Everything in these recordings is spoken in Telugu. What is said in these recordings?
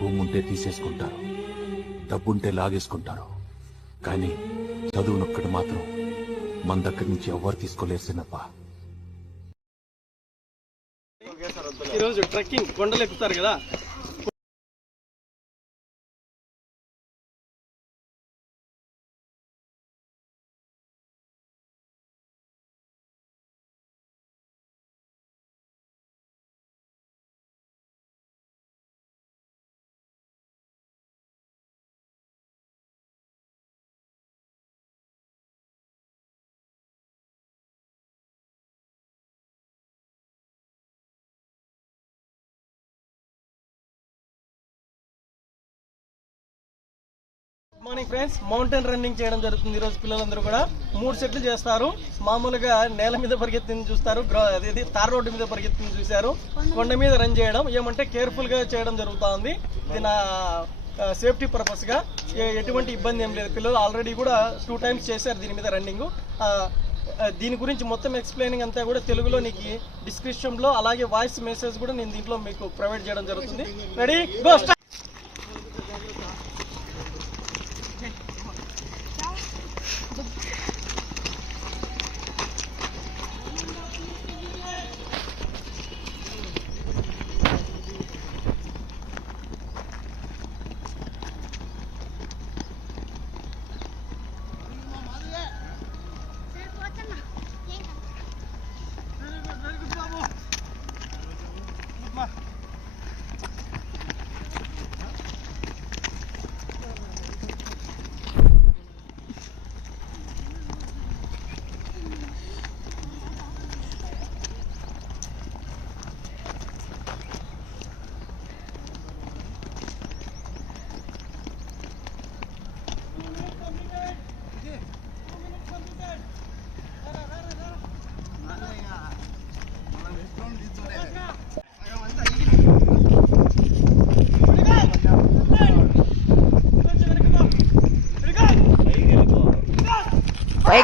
తీసేసుకుంటారు. డబ్బుంటే లాగేసుకుంటారు. కానీ చదువునొక్కడు మాత్రం మన దగ్గర నుంచి ఎవ్వరు తీసుకోలేరు చిన్నప్ప ఈరోజు ట్రెక్కింగ్ కొండలు ఎక్కుతారు కదా. మార్నింగ్ ఫ్రెండ్స్ మౌంటైన్ రన్నింగ్ చేయడం జరుగుతుంది ఈరోజు పిల్లలందరూ కూడా. మూడు సెట్లు చేస్తారు. మామూలుగా నేల మీద పరిగెత్తింది చూస్తారు. గ్రౌ- అదేది తార్ రోడ్డు మీద పరిగెత్తింది చూశారు. కొండ మీద రన్ చేయడం. ఏమంటే కేర్ఫుల్గా చేయడం జరుగుతుంది. ఇది నా సేఫ్టీ పర్పస్గా. ఎటువంటి ఇబ్బంది ఏం లేదు. పిల్లలు ఆల్రెడీ కూడా టూ టైమ్స్ చేశారు దీని మీద రన్నింగ్ దీని గురించి మొత్తం ఎక్స్ప్లెయినింగ్ అంతా కూడా తెలుగులో నీకు డిస్క్రిప్షన్లో అలాగే వాయిస్ మెసేజ్ కూడా నేను దీంట్లో మీకు ప్రొవైడ్ చేయడం జరుగుతుంది. రెడీ గో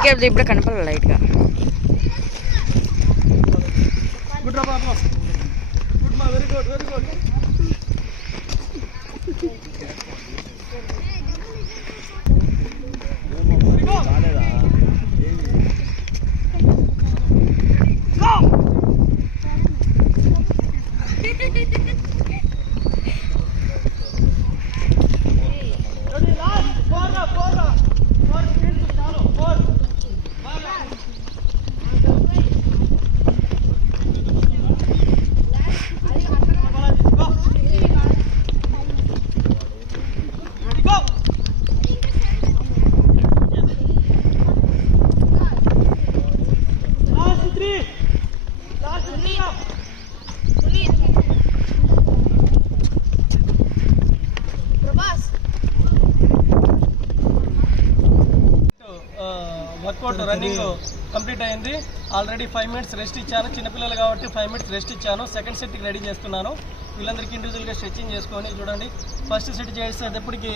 పైకి వెళ్తే ఇప్పుడు కనపడాలి లైట్గా గుడ్ రా బాబు గుడ్ మా very good very good workout running complete అయింది. ఆల్రెడీ ఫైవ్ మినిట్స్ రెస్ట్ ఇచ్చాను. చిన్నపిల్లలు కాబట్టి ఫైవ్ మినిట్స్ రెస్ట్ ఇచ్చాను. సెకండ్ సెట్కి రెడీ చేస్తున్నాను. వీళ్ళందరికీ ఇండివిజువల్గా స్ట్రెచ్చింగ్ చేసుకొని చూడండి. ఫస్ట్ సెట్ చేసేటప్పటికి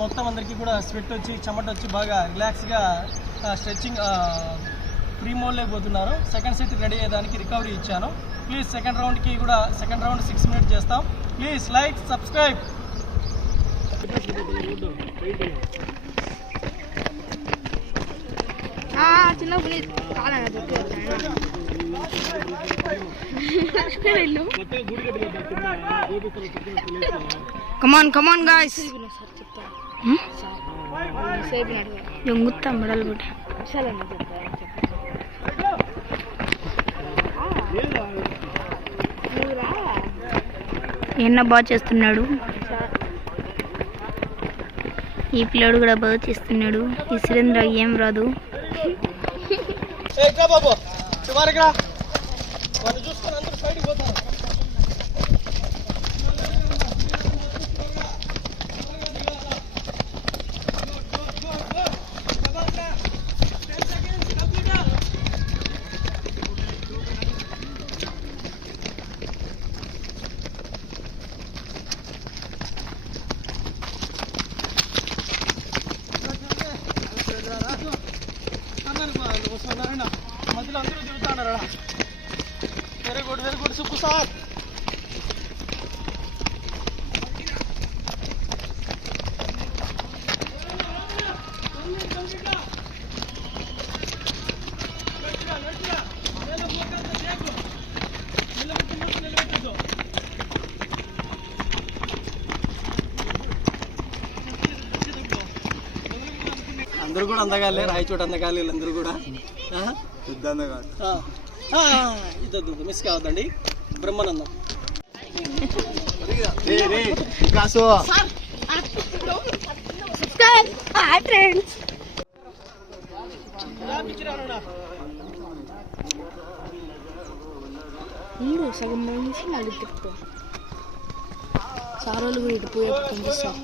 మొత్తం అందరికీ కూడా స్వెట్ వచ్చి చెమట వచ్చి బాగా రిలాక్స్గా స్ట్రెచ్చింగ్ ఫ్రీ మోడ్లోకి పోతున్నారు. సెకండ్ సెట్ రెడీ అయ్యేదానికి రికవరీ ఇచ్చాను. ప్లీజ్ సెకండ్ రౌండ్కి కూడా సెకండ్ రౌండ్ సిక్స్ మినిట్స్ చేస్తాం. ప్లీజ్ లైక్ సబ్స్క్రైబ్ చిన్న please come on come on guys దొంగుతా medal బిడ్డ ఎన్న బాగా చేస్తున్నాడు? ఈ పిల్లోడు కూడా బాగా చేస్తున్నాడు. ఈ సురేంద్ర ఏం రాదు. బాబు. చివరికి రా వాళ్ళు చూసుకొని అందరూ బయటకు పోతారు. మధ్యలో అందరూ తిరుగుతాడు వెరీ గుడ్ వెరీ గుడ్ సుప్పు సార్. అందరూ కూడా అందగాలే రాయచోట అందగాలి వీళ్ళందరూ కూడా. ఆ? ఆ. ఆ, ఇది వద్దు, వద్దు, మిస్ కావద్దండి బ్రహ్మానందం సగం నుంచి మళ్ళీ తిప్పు సారోళ్ళు కూడా ఇటు పోయి కనిపిస్తారు